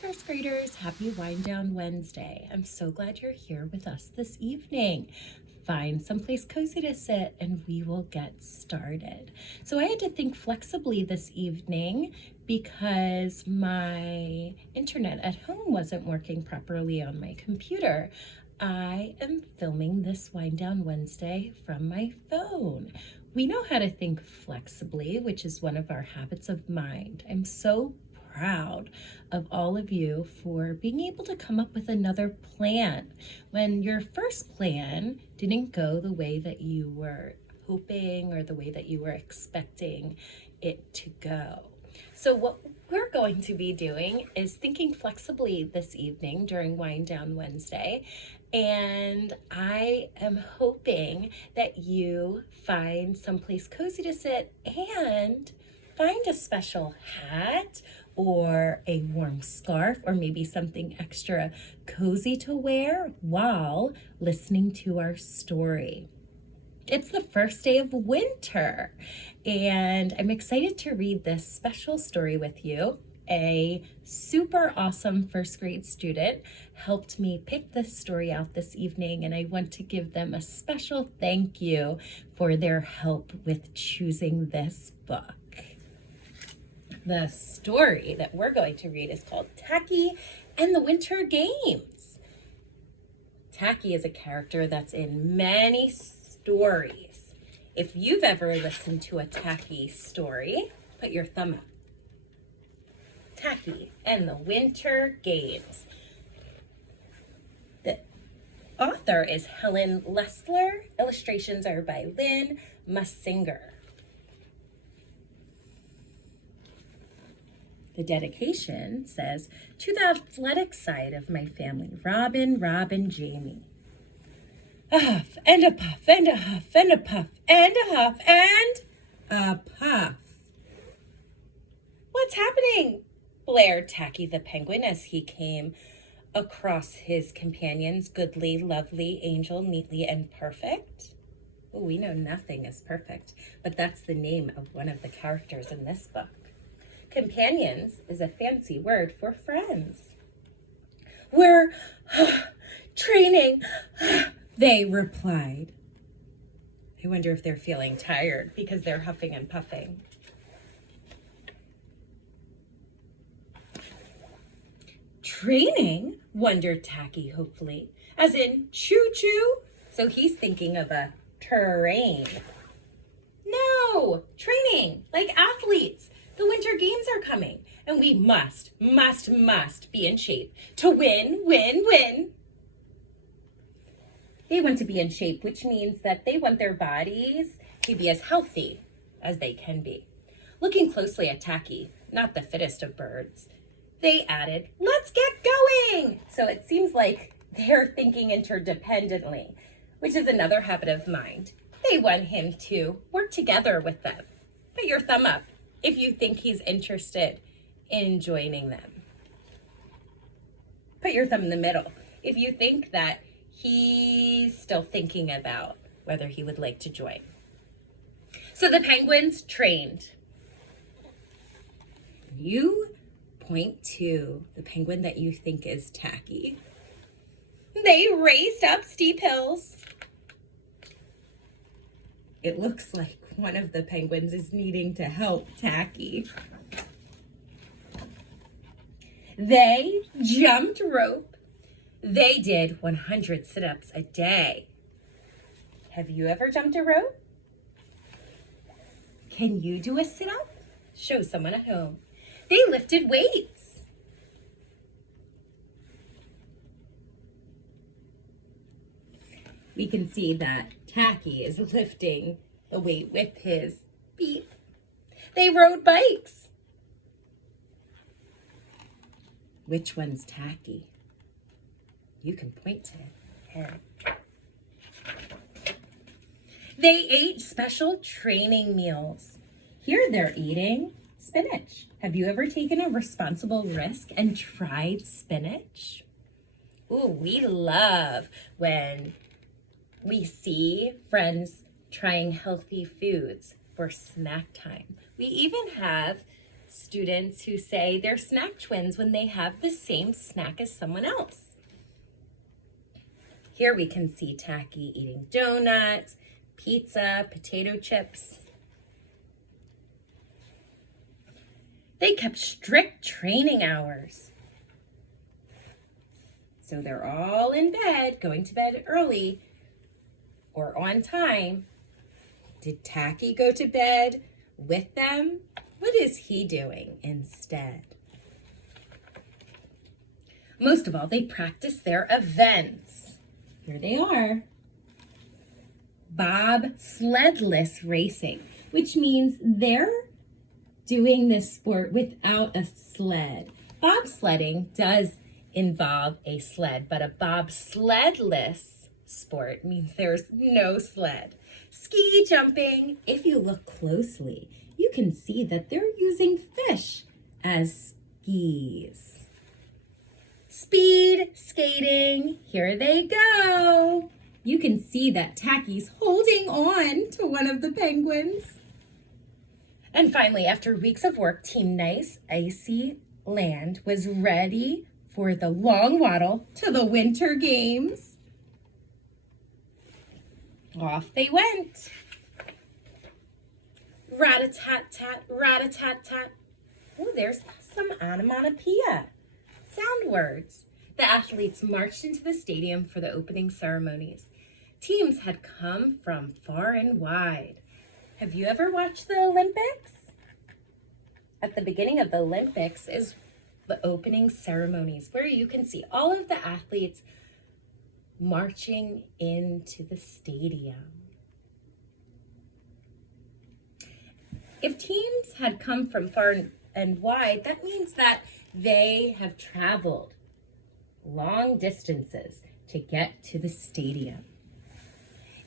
first graders, happy Wind Down Wednesday. I'm so glad you're here with us this evening. Find someplace cozy to sit and we will get started. So I had to think flexibly this evening because my internet at home wasn't working properly on my computer. I am filming this Wind Down Wednesday from my phone. We know how to think flexibly, which is one of our habits of mind. I'm so proud of all of you for being able to come up with another plan when your first plan didn't go the way that you were hoping or the way that you were expecting it to go. So what we're going to be doing is thinking flexibly this evening during Wind Down Wednesday. And I am hoping that you find someplace cozy to sit and find a special hat or a warm scarf or maybe something extra cozy to wear while listening to our story. It's the first day of winter, and I'm excited to read this special story with you. A super awesome first grade student helped me pick this story out this evening, and I want to give them a special thank you for their help with choosing this book. The story that we're going to read is called Tacky and the Winter Games. Tacky is a character that's in many stories. If you've ever listened to a Tacky story, put your thumb up. Tacky and the Winter Games. The author is Helen Lessler. Illustrations are by Lynn Musinger. The dedication says, "To the athletic side of my family, Robin, Rob, and Jamie. A huff and a puff and a huff and a puff and a huff and a puff." "What's happening?" blared Tacky the penguin as he came across his companions, Goodly, Lovely, Angel, Neatly, and Perfect. Oh, we know nothing is perfect, but that's the name of one of the characters in this book. Companions is a fancy word for friends. "We're training," they replied. I wonder if they're feeling tired because they're huffing and puffing. "Training?" wondered Tacky hopefully. "As in choo-choo?" So he's thinking of a train. "No, training, like athletes. The Winter Games are coming, and we must be in shape to win. They want to be in shape, which means that they want their bodies to be as healthy as they can be." Looking closely at Tacky, not the fittest of birds, they added, "Let's get going!" So it seems like they're thinking interdependently, which is another habit of mind. They want him to work together with them. Put your thumb up if you think he's interested in joining them. Put your thumb in the middle if you think that he's still thinking about whether he would like to join. So the penguins trained. You point to the penguin that you think is Tacky. They raced up steep hills. It looks like one of the penguins is needing to help Tacky. They jumped rope. They did 100 sit-ups a day. Have you ever jumped a rope? Can you do a sit-up? Show someone at home. They lifted weights. We can see that Tacky is lifting the weight with his feet. They rode bikes. Which one's Tacky? You can point to him. They ate special training meals. Here they're eating spinach. Have you ever taken a responsible risk and tried spinach? Ooh, we love when we see friends trying healthy foods for snack time. We even have Students who say they're snack twins when they have the same snack as someone else. Here we can see Tacky eating donuts, pizza, potato chips. They kept strict training hours. So they're all in bed, going to bed early or on time. Did Tacky go to bed with them? What is he doing instead? Most of all, they practice their events. Here they are. Bobsledless racing, which means they're doing this sport without a sled. Bobsledding does involve a sled, but a bobsledless sport means there's no sled. Ski jumping, if you look closely, you can see that they're using fish as skis. Speed skating, here they go. You can see that Tacky's holding on to one of the penguins. And finally, after weeks of work, Team Nice Icy Land was ready for the long waddle to the Winter Games. Off they went. Rat-a-tat-tat, rat-a-tat-tat. Oh, there's some onomatopoeia. Sound words. The athletes marched into the stadium for the opening ceremonies. Teams had come from far and wide. Have you ever watched the Olympics? At the beginning of the Olympics is the opening ceremonies where you can see all of the athletes marching into the stadium. If teams had come from far and wide, that means that they have traveled long distances to get to the stadium.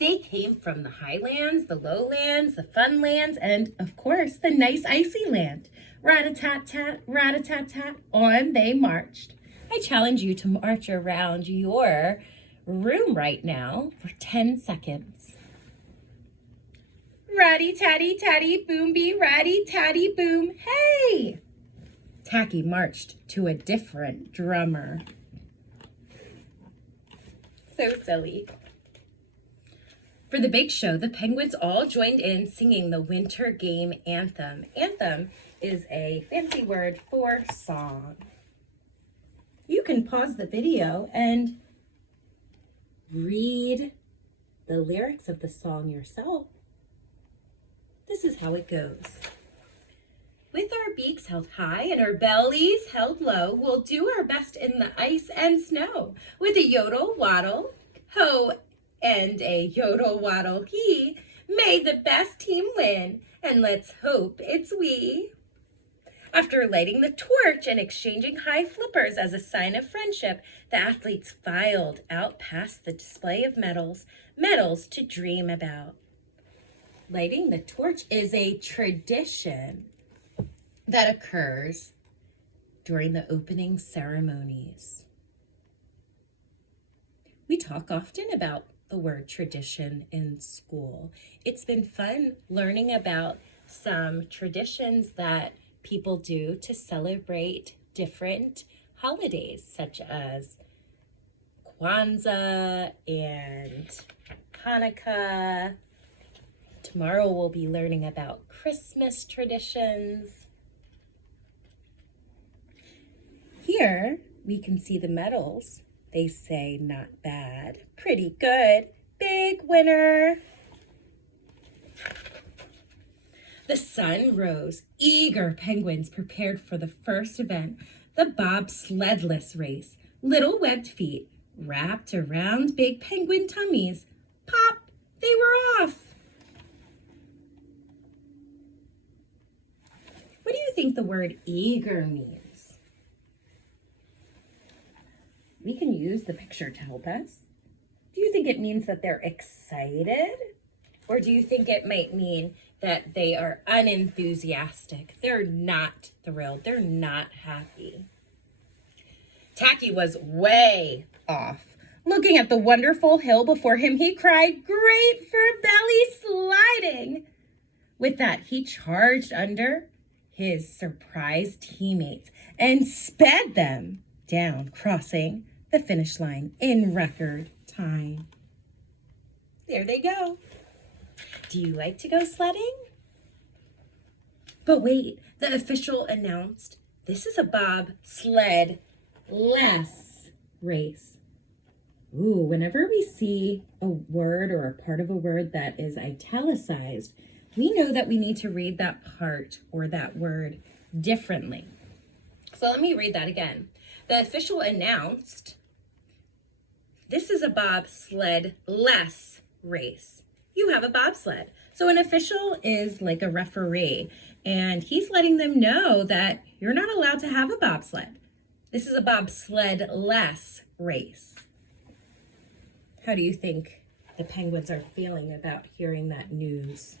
They came from the highlands, the lowlands, the fun lands, and of course, the nice icy land. Rat-a-tat-tat, rat-a-tat-tat, on they marched. I challenge you to march around your room right now for 10 seconds. Ratty-tatty-tatty, boom-bee, ratty-tatty, boom. Hey! Tacky marched to a different drummer. So silly. For the big show, the penguins all joined in singing the Winter Game Anthem. Anthem is a fancy word for song. You can pause the video and read the lyrics of the song yourself. This is how it goes. With our beaks held high and our bellies held low, we'll do our best in the ice and snow. With a yodel waddle, ho, and a yodel waddle he, may the best team win, and let's hope it's we. After lighting the torch and exchanging high flippers as a sign of friendship, the athletes filed out past the display of medals to dream about. Lighting the torch is a tradition that occurs during the opening ceremonies. We talk often about the word tradition in school. It's been fun learning about some traditions that people do to celebrate different holidays, such as Kwanzaa and Hanukkah. Tomorrow we'll be learning about Christmas traditions. Here we can see the medals. They say not bad, pretty good, big winner. The sun rose. Eager penguins prepared for the first event, the bobsledless race. Little webbed feet wrapped around big penguin tummies. Pop, they were off. What do you think the word eager means? We can use the picture to help us. Do you think it means that they're excited? Or do you think it might mean that they are unenthusiastic? They're not thrilled. They're not happy. Tacky was way off. Looking at the wonderful hill before him, he cried, "Great for belly sliding!" With that, he charged under his surprised teammates and sped them down, crossing the finish line in record time. There they go. Do you like to go sledding? But wait, the official announced this is a bobsled less race. Ooh, whenever we see a word or a part of a word that is italicized, we know that we need to read that part or that word differently. So let me read that again. The official announced this is a bobsled less race. You have a bobsled. So an official is like a referee, and he's letting them know that you're not allowed to have a bobsled. This is a bobsled less race. How do you think the Penguins are feeling about hearing that news?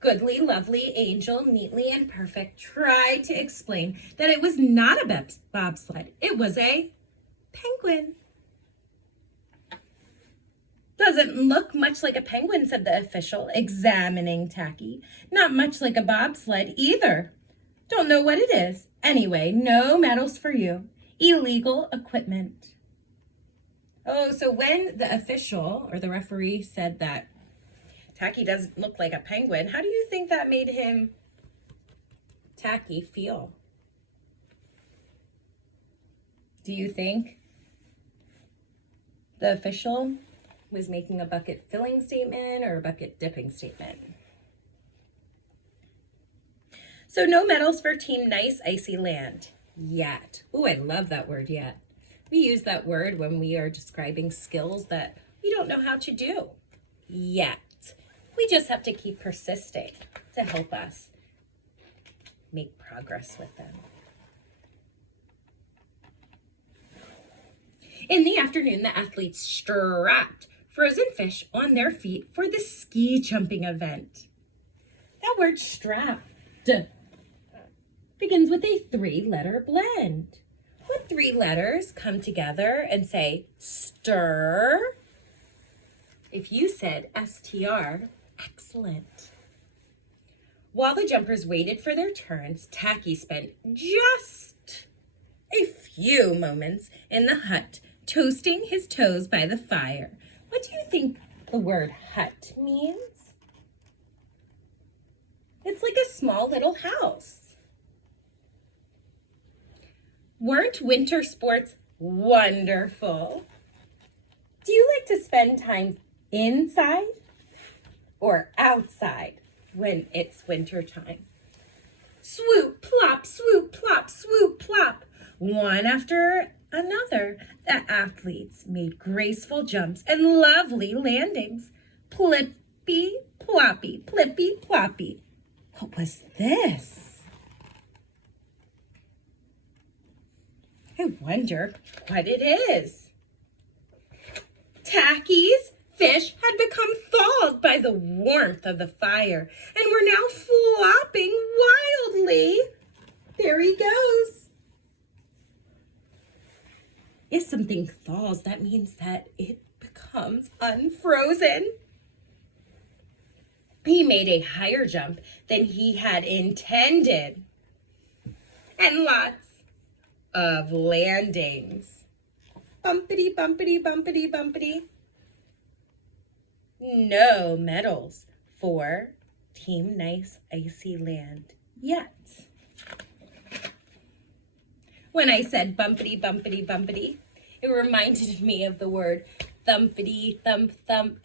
Goodly, lovely, angel, neatly, and perfect tried to explain that it was not a bobsled. It was a penguin. Doesn't look much like a penguin, said the official, examining Tacky. Not much like a bobsled either. Don't know what it is. Anyway, no medals for you. Illegal equipment. Oh, so when the official or the referee said that Tacky doesn't look like a penguin, how do you think that made him, Tacky, feel? Do you think the official was making a bucket filling statement or a bucket dipping statement? So no medals for Team Nice Icy Land yet. Oh, I love that word, yet. We use that word when we are describing skills that we don't know how to do yet. We just have to keep persisting to help us make progress with them. In the afternoon, the athletes strapped frozen fish on their feet for the ski jumping event. That word strapped begins with a 3-letter blend. What 3 letters come together and say stir? If you said STR, excellent. While the jumpers waited for their turns, Tacky spent just a few moments in the hut, toasting his toes by the fire. What do you think the word hut means? It's like a small little house. Weren't winter sports wonderful? Do you like to spend time inside or outside when it's winter time? Swoop, plop, swoop, plop, swoop, plop. One after another, the athletes made graceful jumps and lovely landings. Plippy, ploppy, plippy, ploppy. What was this? I wonder what it is. Tacky's fish had become thawed by the warmth of the fire and were now flopping wildly. There he goes. If something thaws, that means that it becomes unfrozen. He made a higher jump than he had intended, and lots of landings. Bumpity, bumpity, bumpity, bumpity. No medals for Team Nice Icy Land yet. When I said bumpity, bumpity, bumpity, it reminded me of the word thumpity, thump, thump.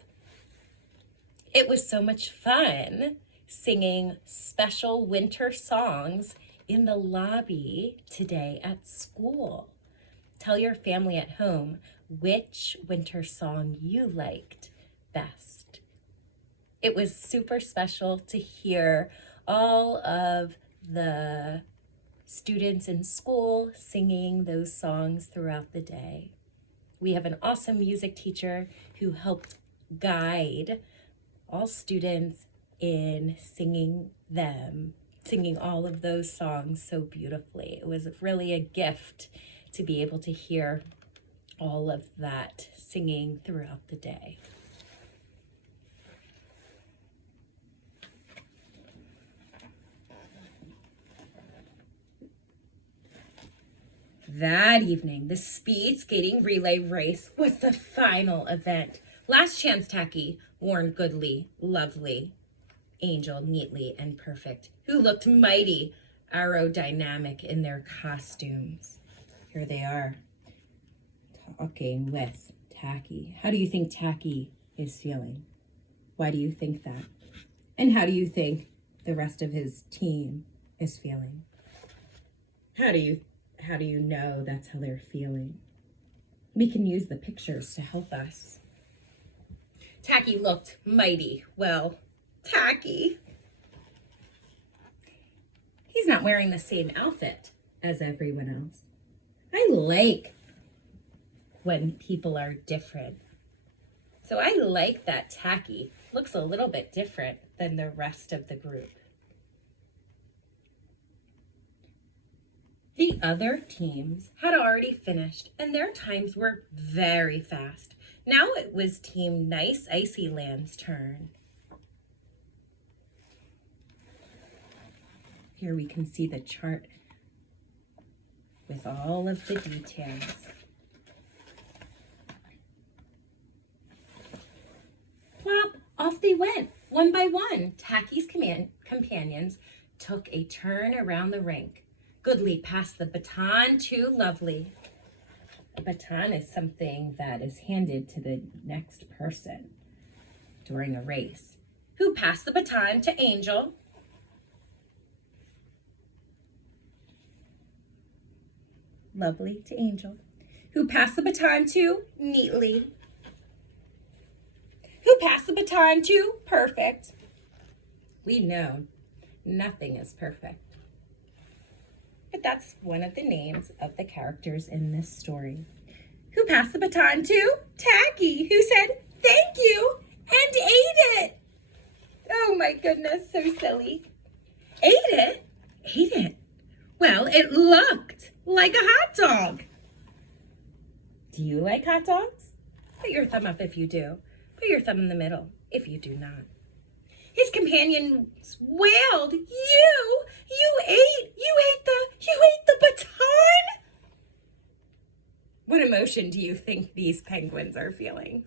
It was so much fun singing special winter songs in the lobby today at school. Tell your family at home which winter song you liked best. It was super special to hear all of the students in school singing those songs throughout the day. We have an awesome music teacher who helped guide all students in singing all of those songs so beautifully. It was really a gift to be able to hear all of that singing throughout the day. That evening, the speed skating relay race was the final event. Last chance Tacky, worn goodly, lovely, Angel, neatly and perfect, who looked mighty aerodynamic in their costumes. Here they are, talking with Tacky. How do you think Tacky is feeling? Why do you think that? And how do you think the rest of his team is feeling? How do you know that's how they're feeling? We can use the pictures to help us. Tacky looked mighty. Well, Tacky. He's not wearing the same outfit as everyone else. I like when people are different. So I like that Tacky looks a little bit different than the rest of the group. The other teams had already finished and their times were very fast. Now it was Team Nice Icy Land's turn. Here we can see the chart with all of the details. Plop, off they went, one by one. Tacky's companions took a turn around the rink. Goodly passed the baton to Lovely. A baton is something that is handed to the next person during a race. Who passed the baton to Angel. Lovely to Angel. Who passed the baton to Neatly. Who passed the baton to Perfect. We know nothing is perfect. But that's one of the names of the characters in this story. Who passed the baton to Tacky, who said, "Thank you," and ate it. Oh my goodness, so silly. Ate it? Ate it. Well, it looked like a hot dog. Do you like hot dogs? Put your thumb up if you do. Put your thumb in the middle if you do not. His companions wailed, You ate the baton? What emotion do you think these penguins are feeling?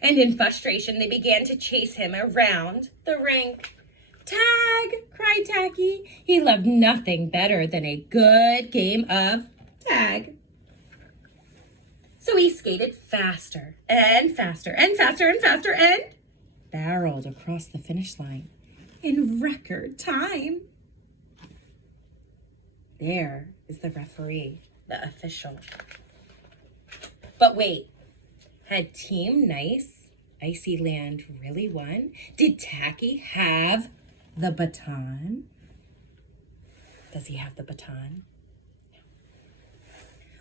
And in frustration, they began to chase him around the rink. Tag, cried Tacky. He loved nothing better than a good game of tag. So he skated faster and faster and faster and faster and barreled across the finish line in record time. There is the referee, the official. But wait, had Team Nice Icy Land really won? Did Tacky have the baton? Does he have the baton? No.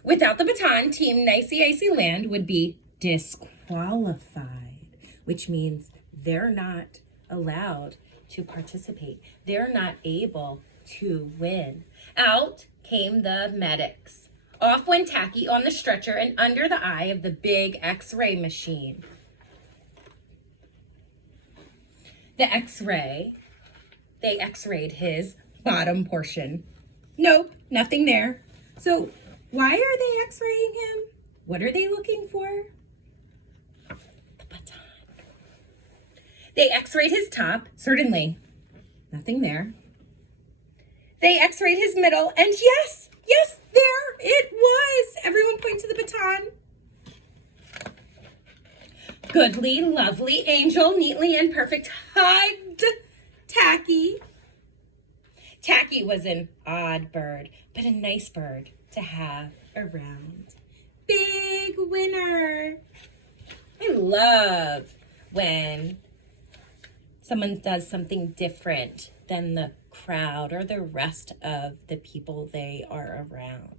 Without the baton, Team Nicey Icy Land would be disqualified, which means they're not allowed to participate. They're not able to win. Out came the medics. Off went Tacky on the stretcher and under the eye of the big X-ray machine. The X-ray, they X-rayed his bottom portion. Nope, nothing there. So why are they X-raying him? What are they looking for? The baton. They X-rayed his top, certainly. Nothing there. They X-rayed his middle, and yes, there it was. Everyone point to the baton. Goodly, Lovely, Angel, Neatly, and Perfect hugged Tacky. Tacky was an odd bird, but a nice bird to have around. Big winner. I love when someone does something different than the crowd or the rest of the people they are around.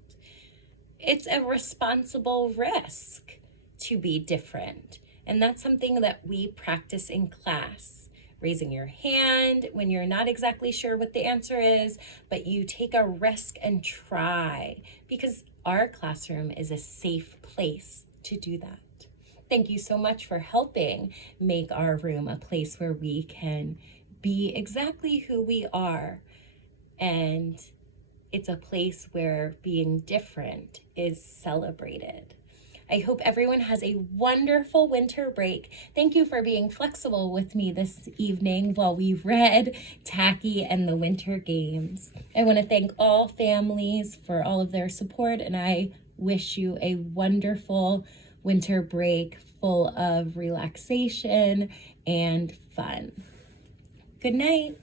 It's a responsible risk to be different. And that's something that we practice in class. Raising your hand when you're not exactly sure what the answer is, but you take a risk and try, because our classroom is a safe place to do that. Thank you so much for helping make our room a place where we can be exactly who we are and It's a place where being different is celebrated. I hope everyone has a wonderful winter break. Thank you for being flexible with me this evening while we read Tacky and the Winter Games. I want to thank all families for all of their support, and I wish you a wonderful winter break full of relaxation and fun. Good night.